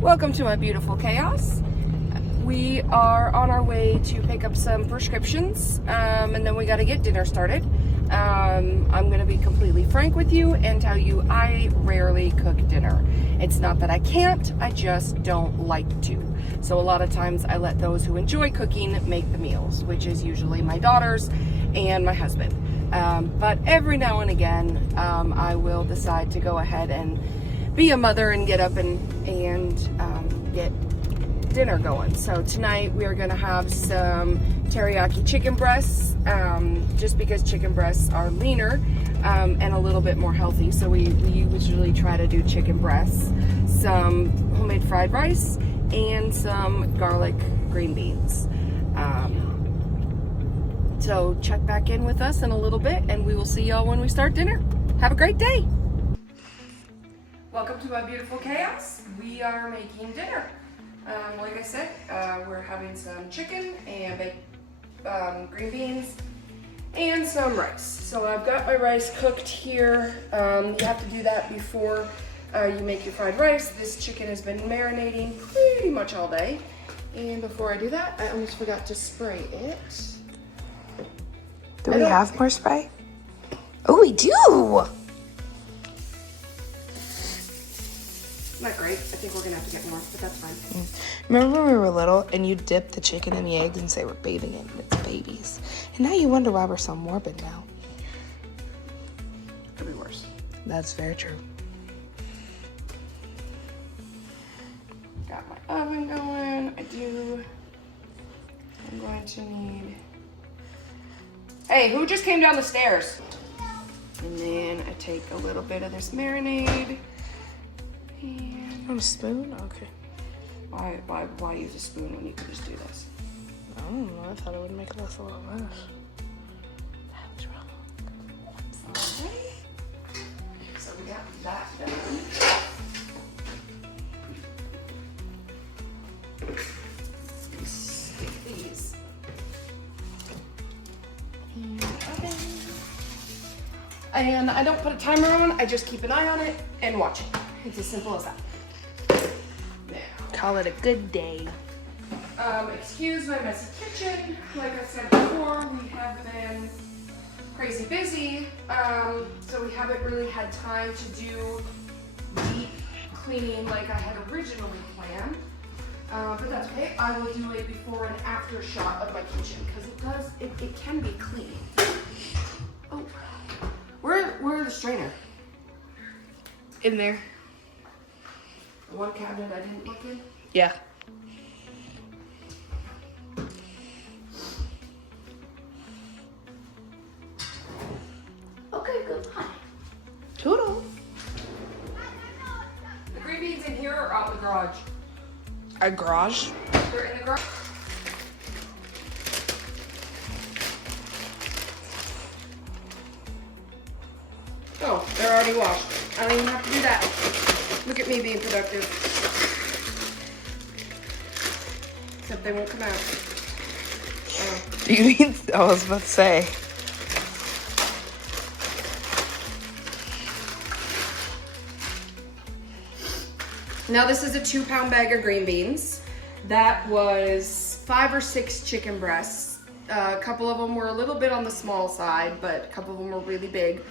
Welcome to my beautiful chaos. We are on our way to pick up some prescriptions, and then we got to get dinner started. I'm going to be completely frank with you and tell you I rarely cook dinner. It's not that I can't, I just don't like to. So a lot of times I let those who enjoy cooking make the meals, which is usually my daughters and my husband. But every now and again, I will decide to go ahead and be a mother and get up and get dinner going. So tonight we are going to have some teriyaki chicken breasts, just because chicken breasts are leaner and a little bit more healthy. So we usually try to do chicken breasts, some homemade fried rice, and some garlic green beans. So check back in with us in a little bit and we will see y'all when we start dinner. Have a great day. Welcome to my beautiful chaos. We are making dinner. Like I said, we're having some chicken and baked green beans and some rice. So I've got my rice cooked here. You have to do that before you make your fried rice. This chicken has been marinating pretty much all day. And before I do that, I almost forgot to spray it. Do we have more spray? Oh, we do! Not great. I think we're gonna have to get more, but that's fine. Remember when we were little and you dip the chicken in the eggs and say we're bathing it in its babies? And now you wonder why we're so morbid now. Could be worse. That's very true. Got my oven going. I'm going to need... Hey, who just came down the stairs? And then I take a little bit of this marinade. And On a spoon? Okay. why use a spoon when you can just do this? I don't know. I thought it would make less a lot less. I was wrong. Alright. So we got that done. Stick these in the oven. And I don't put a timer on, I just keep an eye on it and watch it. It's as simple as that. Now, Call it a good day. excuse my messy kitchen. Like I said before, we have been crazy busy, so we haven't really had time to do deep cleaning like I had originally planned. But that's okay. I will do a before and after shot of my kitchen because it can be clean. Oh, where's the strainer? In there. The one cabinet I didn't look in? Yeah. Okay, goodbye. Toodle. The green beans in here are out in the garage. A garage? They're in the garage. Oh, they're already washed. I don't even have to do that. Look at me being productive. Except they won't come out. Oh. You need, I was about to say. Now this is a 2-pound bag of green beans. That was 5 or 6 chicken breasts. A couple of them were a little bit on the small side, but a couple of them were really big.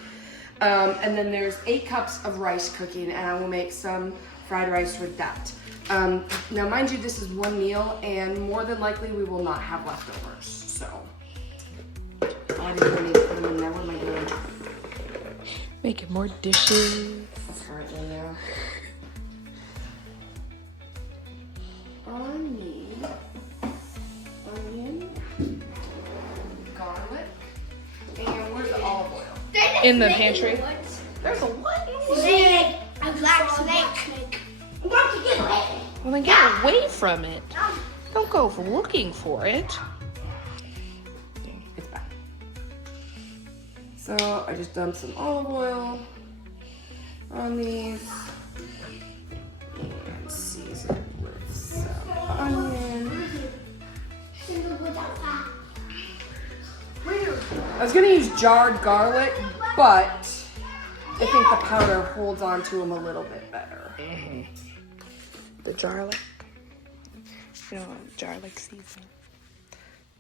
And then there's 8 cups of rice cooking, and I will make some fried rice with that. Now mind you, this is one meal, and more than likely we will not have leftovers, so. Oh, I didn't even need to put them in there. What am I doing? Making more dishes. Apparently, yeah. I need onion, garlic, and where's the olive oil? In the pantry. There's a what? Snake! A black snake! I'm going to get away! Well, then get away from it. Don't go looking for it. It's back. So I just dumped some olive oil on these and season with some onion. I was gonna use jarred garlic, but I think the powder holds on to them a little bit better. the garlic. You know, garlic seasoning.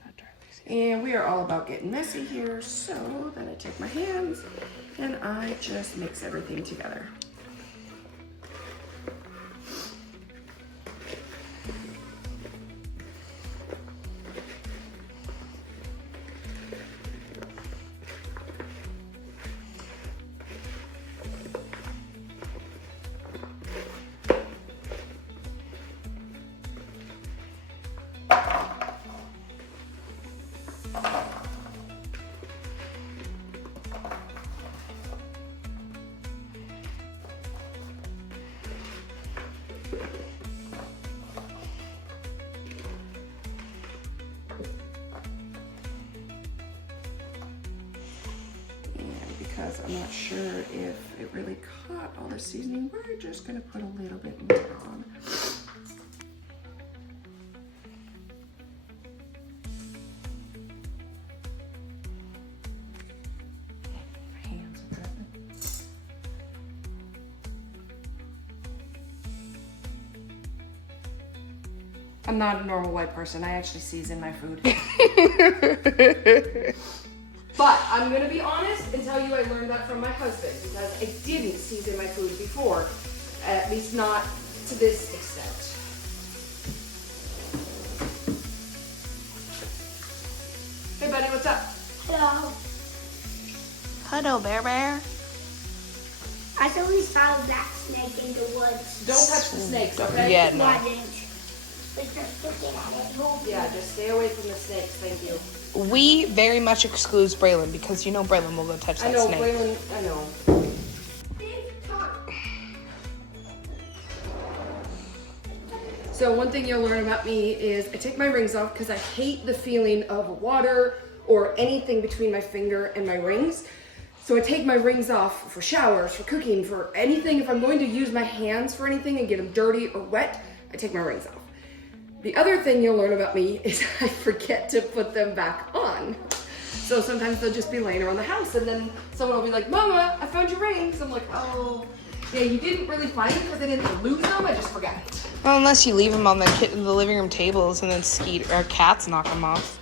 Not garlic seasoning. And we are all about getting messy here, so then I take my hands and I just mix everything together. Because I'm not sure if it really caught all the seasoning, we're just gonna put a little bit more on. My hands are dripping. I'm not a normal white person. I actually season my food. But I'm gonna be honest and tell you I learned that from my husband because I didn't season my food before, at least not to this extent. Hey buddy, what's up? Hello. Hello, Bear Bear. I thought we saw a black snake in the woods. Don't touch the snakes, okay? Yeah, No, I no. didn't. We just looking at it. Yeah, just stay away from the snakes, thank you. We very much excludes Braylon because you know Braylon will go touch I that know, snake. Braylon, I know. So one thing you'll learn about me is I take my rings off because I hate the feeling of water or anything between my finger and my rings. So I take my rings off for showers, for cooking, for anything. If I'm going to use my hands for anything and get them dirty or wet, I take my rings off. The other thing you'll learn about me is I forget to put them back on. So sometimes they'll just be laying around the house and then someone will be like, Mama, I found your rings. I'm like, oh, yeah, you didn't really find them because I didn't lose them, I just forgot. Well, unless you leave them on the living room tables and then cats knock them off.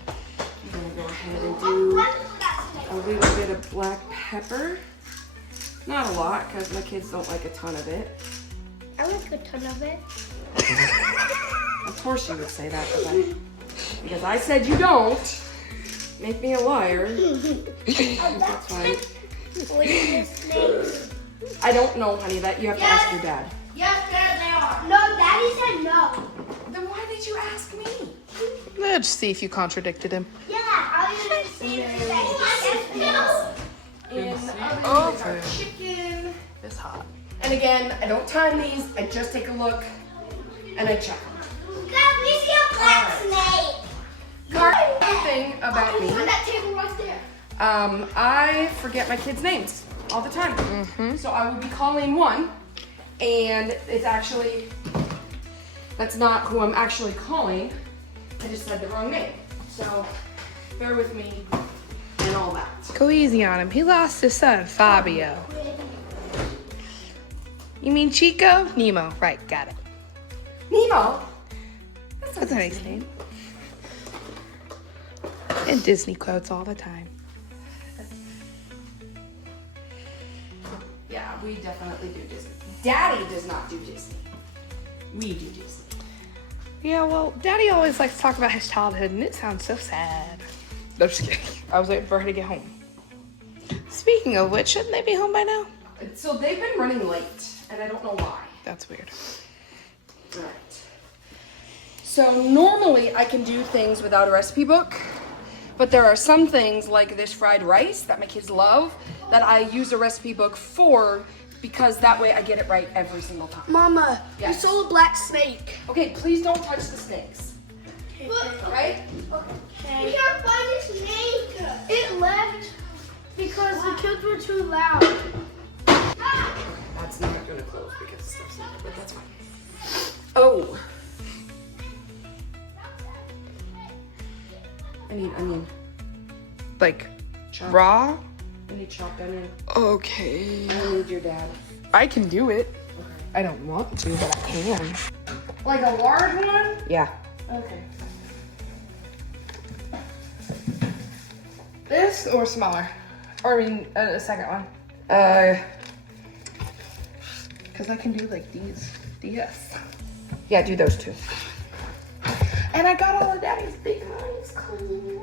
I'm gonna go ahead and do a little bit of black pepper. Not a lot because my kids don't like a ton of it. I like a ton of it. Of course you would say that, because I said you don't. Make me a liar. That's fine. What is the snakes? I don't know, honey. That you have to ask your dad. Yes, there they are. No, Daddy said no. Then why did you ask me? Let's see if you contradicted him. Yeah, I was going to say the same. Yes, And our chicken. It's hot. And again, I don't time these. I just take a look and I check them. God, we see a black snake. One thing about me, On that table right there. I forget my kids' names all the time. So I will be calling one, and it's actually, that's not who I'm actually calling. I just said the wrong name. So bear with me and all that. Go easy on him. He lost his son, Fabio. You mean Chico? Nemo. Right, got it. Nemo. That's a nice name. And Disney quotes all the time. Yeah, we definitely do Disney. Daddy does not do Disney. We do Disney. Yeah, well, Daddy always likes to talk about his childhood, and it sounds so sad. No, just kidding. I was waiting for her to get home. Speaking of which, shouldn't they be home by now? So they've been running late, and I don't know why. That's weird. All right. So normally I can do things without a recipe book, but there are some things like this fried rice that my kids love that I use a recipe book for because that way I get it right every single time. Mama, Yes. we saw a black snake. Okay, please don't touch the snakes. Right? Okay. We can't find a snake. It left because the kids were too loud. That's not gonna close because the stuff's in there, but that's fine. Oh. I need onion. Like, Chop. raw? I need chopped onion. Okay. I need your dad. I can do it. I don't want to, but I can. Like a large one? Yeah. Okay. This or smaller? Or I mean, a second one? Because I can do like these. Yes. Yeah, do those two. And I got all of Daddy's big knives clean.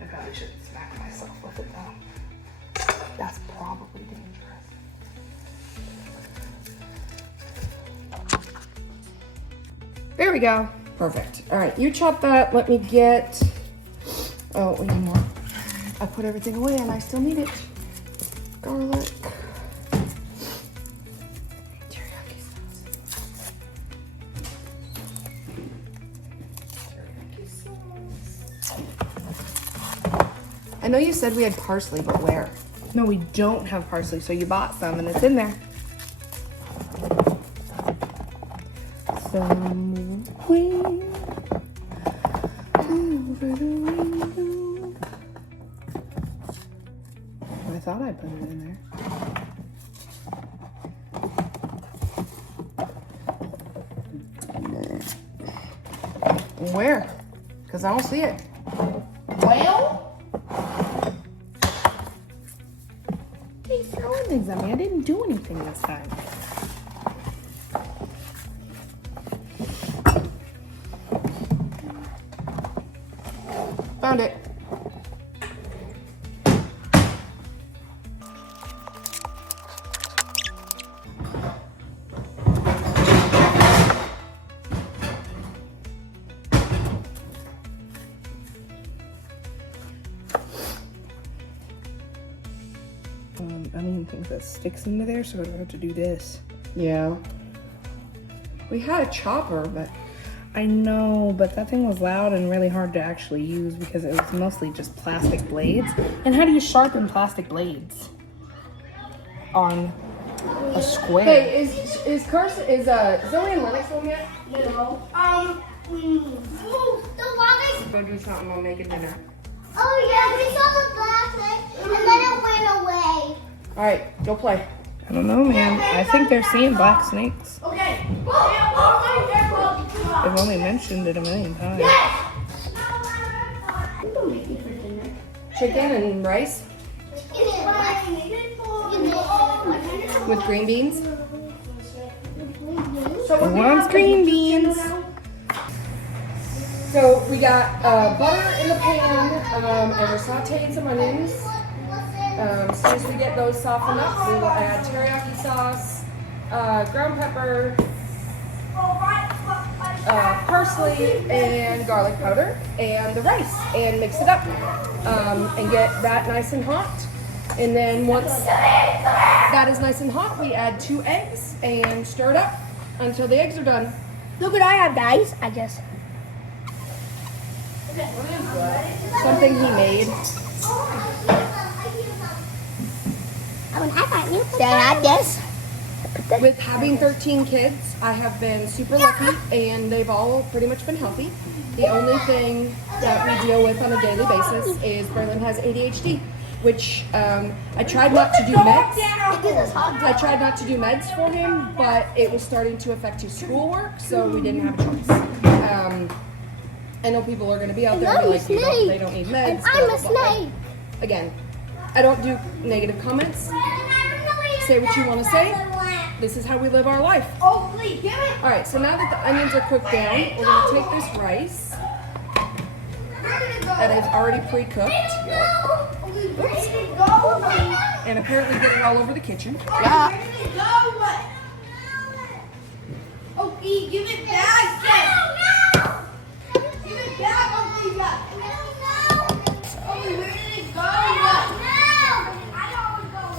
I probably shouldn't smack myself with it though. That's probably dangerous. There we go. Perfect. All right, you chop that. Let me get. Oh, we need more. I put everything away and I still need it. Garlic. Teriyaki sauce. I know you said we had parsley, but where? No, we don't have parsley, so you bought some and it's in there. Somewhere over the window. I thought I put it in there. Where? Because I don't see it. Well, keep throwing things at me. I didn't do anything this time. Found it. I don't even think that sticks into there, so I have to do this. Yeah. We had a chopper, but I know, but that thing was loud and really hard to actually use because it was mostly just plastic blades. And how do you sharpen plastic blades on a square? hey, is Carson Zoe and Lennox home yet? No. The water. Go do something. I'll make a dinner. Oh yeah, we saw the plastic and then it went away. All right, go play. I don't know, man. I think they're seeing black snakes. Okay. They've only mentioned it a million times. Chicken and rice with green beans. Who wants green beans? So we got butter in the pan, and we're sauteing some onions. As soon as we get those softened up, we will add teriyaki sauce, ground pepper, parsley, and garlic powder, and the rice, and mix it up, and get that nice and hot. And then once that is nice and hot, we add 2 eggs and stir it up until the eggs are done. Look what I have, guys. I guess. Something he made. I guess. With having 13 kids, I have been super lucky, and they've all pretty much been healthy. The only thing that we deal with on a daily basis is Berlin has ADHD, which I tried not to do meds. I tried not to do meds for him, but it was starting to affect his schoolwork, so we didn't have a choice. I know people are going to be out there and be like, they don't need meds. I'm blah, a blah, blah. snake. Again, I don't do negative comments. Say what you want to say. This is how we live our life. Oh, please, give it. All right, so now that the onions are cooked down, we're going to take this rice that is already pre-cooked and apparently get it all over the kitchen. Yeah. Okay, give it back. Give it back, okay, okay, where did it go?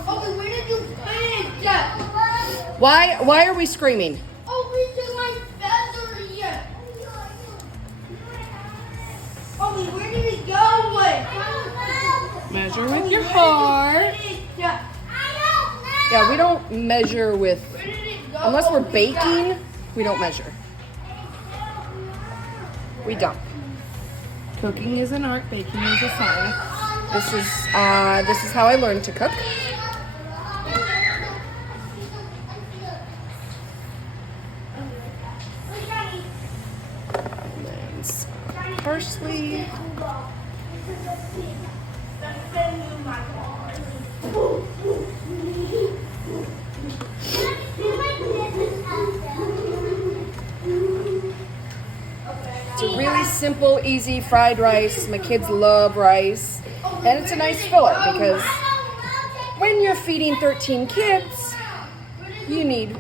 Okay, where did you put it? Why are we screaming? Oh, we took my feather here. Okay, where did it go? Measure with your heart. Yeah, we don't measure with, Where did it go? unless we're baking, we don't measure. We don't. Cooking is an art, baking is a science. This is how I learned to cook. And some parsley. It's a really simple, easy fried rice. My kids love rice. And it's a nice filler because when you're feeding 13 kids, you need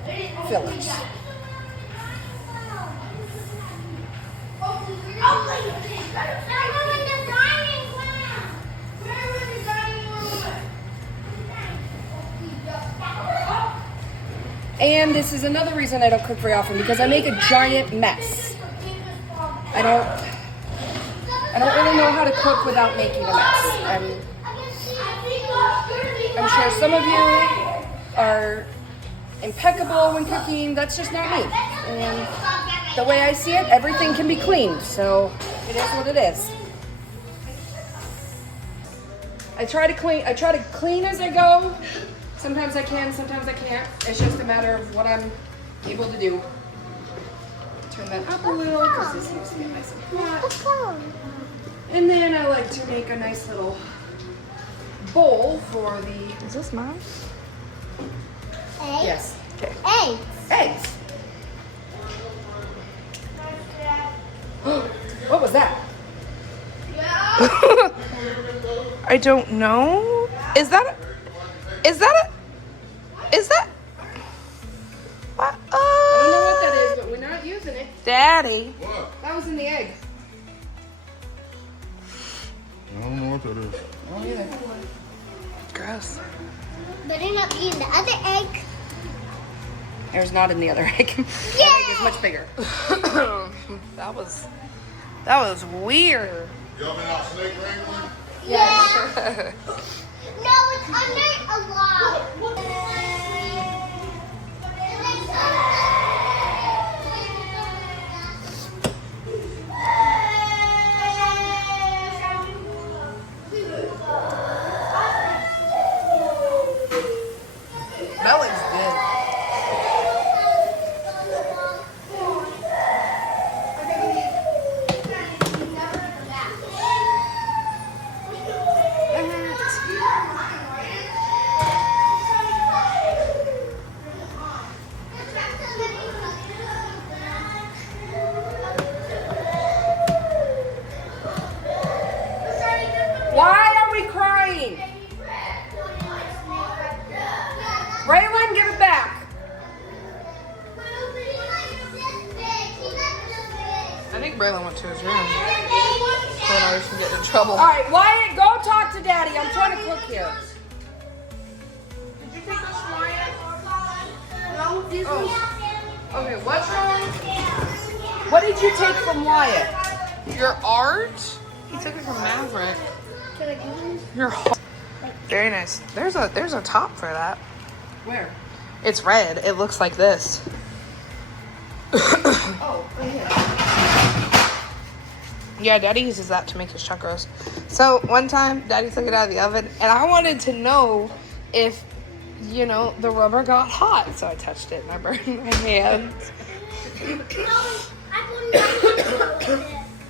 fillers. And this is another reason I don't cook very often because I make a giant mess. I don't really know how to cook without making a mess. I'm sure some of you are impeccable when cooking. That's just not me. And the way I see it, everything can be cleaned. So it is what it is. I try to clean as I go. Sometimes I can, sometimes I can't. It's just a matter of what I'm able to do. Turn that up a little because this needs to be nice and hot. And then I like to make a nice little bowl for the... Is this mine? Eggs? Yes. Okay. Eggs. Eggs. What was that? I don't know. Is that what? I don't know what that is, but we're not using it. Daddy. That was in the egg. I don't know what that is. Oh, yeah. Gross. Better not be in the other egg. There's not in the other egg. The egg is much bigger. That was weird. Y'all been out snake wrangling? Yeah. No, it's under a log. That looks good. Why are we crying? Raylan, give it back. I think Braylon went to his room. So now we should get in trouble. All right, Wyatt, go talk to Daddy. I'm trying to cook here. Did you take this from Wyatt? No, this Okay, what's wrong? What did you take from Wyatt? Your art? He took it from Maverick. Can I do this? Your very nice. There's a top for that. Where? It's red. It looks like this. Oh, right here. Yeah, Daddy uses that to make his chuck roast. So one time, Daddy took it out of the oven, and I wanted to know if, you know, the rubber got hot. So I touched it, and I burned my hands.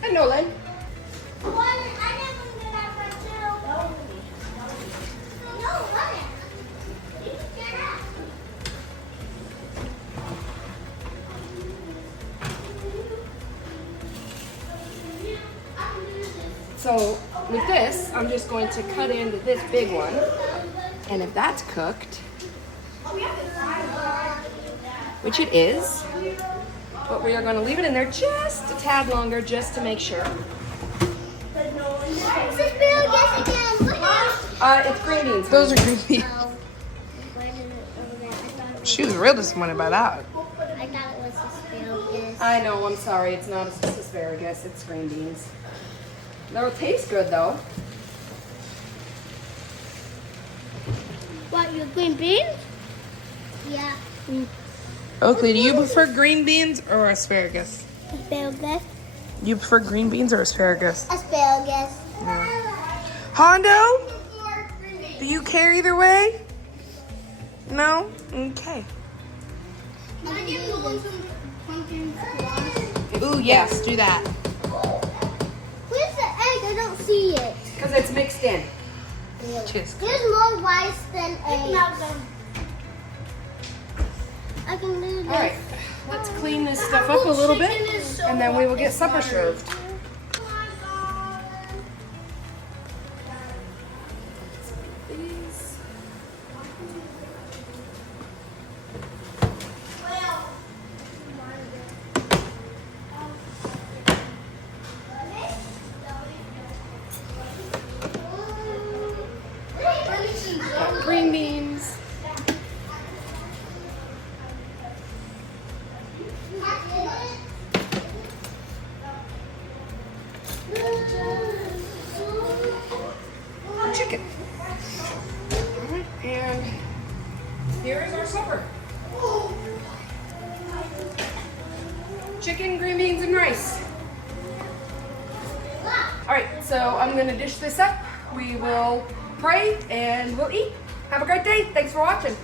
And Nolan. So with this, I'm just going to cut into this big one. And if that's cooked, which it is, but we are going to leave it in there just a tad longer just to make sure. It's green beans. Those are green beans. She was real disappointed by that. I thought it was asparagus. I know, I'm sorry. It's not asparagus, it's green beans. They'll taste good though. What, your green beans? Yeah. Oakley, do you prefer green beans or asparagus? Asparagus. You prefer green beans or asparagus? Asparagus. Hondo, do you care either way? No? Okay. Can I get the one from pumpkin squash? Ooh, yes, do that. Where's the egg? I don't see it. Because it's mixed in. Cheers. There's more rice than eggs. I can do this. All right, let's clean this stuff up a little bit, and then we will get supper served. Got green beans. Chicken. Alright, and here is our supper. Chicken, green beans, and rice. Alright, so I'm gonna dish this up. We will pray and we'll eat. Have a great day. Thanks for watching.